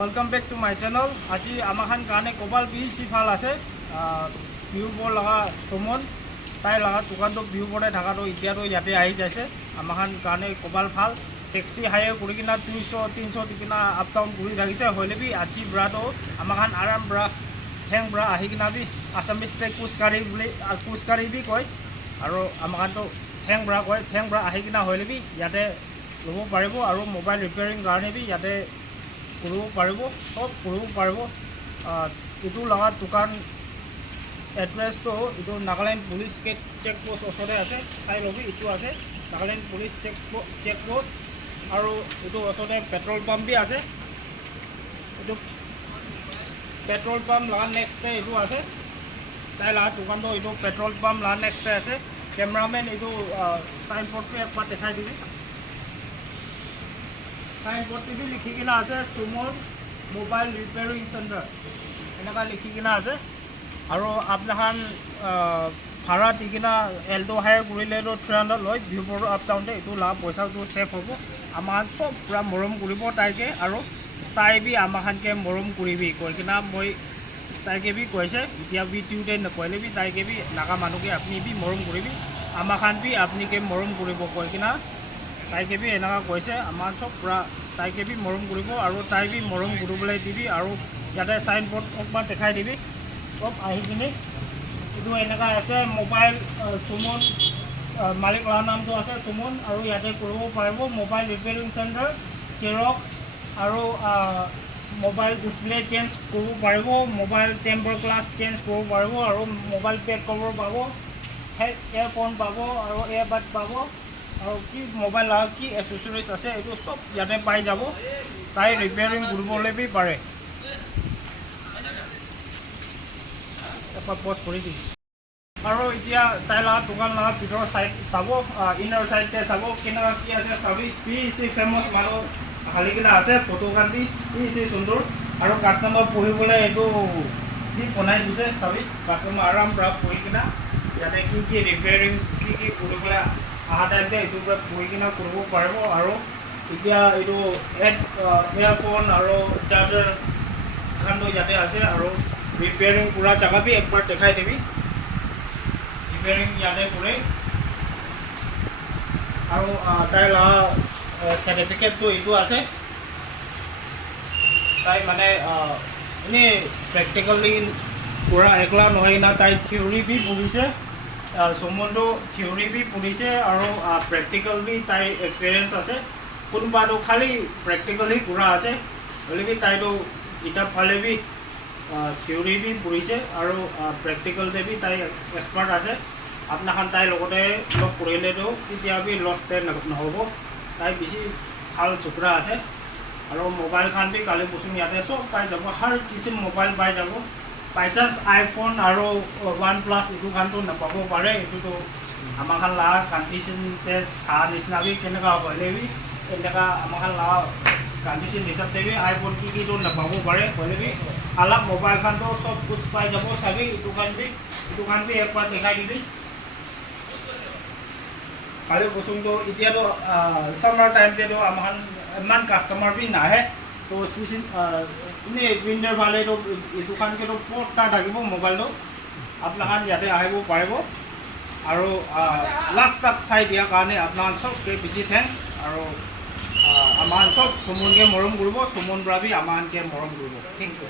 Welcome back to my channel. आज आमाखान गाने कबाल भी सिफाल आसे बिहु बर लगा सुमन ताई लगा दुकान तो बिहु बरे ढाका तो इतना तो याते आई जाइसे आमाखान गाने कबाल फाल टैक्सी हाये करी किना 200-300 दिकिना आप डाउन करी थाकिसे हइले भी আজি ब्रा तो आमाखान आराम ब्रा ठेंग ब्रा आहि किना भी आसामिस ते कुचकारी भी कय आरो आमाखान तो ठेंग ब्रा कय ठेंग ब्रा आहि किना हइले भी याते लबो पारिबो आरो मोबाइल रिपेयरिंग गाने भी याते কৰিব পাৰিব সব কৰিব পাৰিব এইটো লগা দোকান এড্ৰেছটো এইটো নাগালেণ্ড পুলিচ চেক পোষ্ট ওচৰতে আছে চাই ল'বি এইটো আছে নাগালেণ্ড পুলিচ চেক পোষ্ট আৰু এইটো ওচৰতে পেট্ৰল পাম্প বি আছে এইটো পেট্ৰল পাম্প লগা নেক্সটে এইটো আছে তাই লগা দোকানটো এইটো পেট্ৰল পাম্প লগা নেক্সটে আছে কেমেৰামেন এইটো সাইনবোৰ্ডটো একবাৰ দেখাই দিবি साइनबोर्ड भी लिखिकिना आसे सुमन मोबाइल रिपेयरिंग सेंटर एनेका लिखिकिना आसे आरो आपनाखान भाड़ा दिकिना एल्डो हायर करिले तो 300 लय बिहपुर अप डाउन दे इतु ला पैसा तो सेफ होबो आमान सब पूरा मरम करिबो ताइके आरो ताइ भी आमाखान के मरम करिबि कयकिना মই ताइके भी কৈছে इतिया वीडियो दे नकयले भी ताइके भी नागा मानुके आपनि भी मरम करिबि आमाखान भी आपनि के मरम करिबो कयकिना ताइके भी एना कैसे आमार सब पूरा ताइके भी मरम करिब और ताइ भी मरम करिबले दिबि और याते साइनबोर्ड एकबार देखाई दिबि सब आहि किने इदु एना आसे मोबाइल सुमन मालिक ला नाम तो आसे सुमन और याते करिब पारिब मोबाइल रिपेयरिंग सेंटर जेरक्स और मोबाइल डिस्प्ले चेंज करिब पारिब मोबाइल टेम्पर ग्लास चेंज करिब पारिब और मोबाइल बैक कवर पाबो एयरफोन पाबो और एयरबड पाबो और कि मोबाइल लगा कि एसेसरीज আছে এটো সব ইয়াতে পাই যাব তাই রিপেয়ারিং করবলে भी পারে এপাৰ পজ কৰি দি আৰু এতিয়া তাই লাগা দোকান লাগা ভিতৰ সাইড চাবো ইনাৰ সাইডতে চাবো কেনা কি আছে চাবি পিসি ফেমাস মানো হালি কিনা আছে ফটো কান্দি পিসি সুন্দৰ আৰু কাস্টমাৰ পঢ়িবলে এটো দি বনাই দিছে চাবি কাস্টমাৰ আৰাম পৰা পঢ়ি কিনা ইয়াতে কি ৰিপেয়াৰিং কি কৰিবলে আহা টাইমতে এইটো পৰা পঢ়ি কিনা কৰিব পাৰিব আৰু এতিয়া এইটো এয়াৰফোন আৰু চাৰ্জাৰ খানটো ইয়াতে আছে আৰু ৰিপেয়াৰিং পুৰা জাগা বি একবাৰ দেখাই দিবি ৰিপেয়াৰিং ইয়াতে কৰে আৰু তাই লগা চাৰ্টিফিকেটটো এইটো আছে তাই মানে এনে প্ৰেক্টিকেলি পুৰা একলা নহয় না তাই থিওৰি বি পঢ়িছে सुमन थियोरी भी पढ़िसे और प्रैक्टिकल भी ताई एक्सपीरियंस आसे कोनबा तो खाली प्रैक्टिकल ही पूरा आसे बोले भी ताई तो किताब फाले भी थियोरी भी पढ़िसे और प्रैक्टिकल दे भी ताई एक्सपर्ट आसे आपनाखान ताई लगते लग पढ़िले तो कितिया भी लस दे नहब ताई बेसि ভাল चुकरा आसे और मोबाइल खान भी काली बसुन याते सब पाई যাব हर किसिम मोबाइल पाई যাব बाई चान्स आईफोन और वन प्लस यू खान तो नापाब पारे यू आमाखान ला कन्डिशन चा निचना भी केनेका हले भी एनेका आमाखान ला कन्डिशन हिसाब भी आईफोन की तो नापाब पारे हले भी अलग मोबाइल खान तो सब कुछ पाई যাব चाबी यू खान भी एक बार देखा दी काली बसुन तो इतना तो समर टाइम तो आमाखान इमान कास्टमार भी नाहे तो सीजन इन्हें विंटर वाले तो दुकान के तो पट्टा থাকিব मोबाइल आपनाखान याते आहिब पारिब और लास्ट तक चाई दिया कारण आपनाखान सबके बेसि थैंक्स और आमान सब सुमन के मरम करिब सुमन बरा भी आमान के मरम करिब थैंक यू।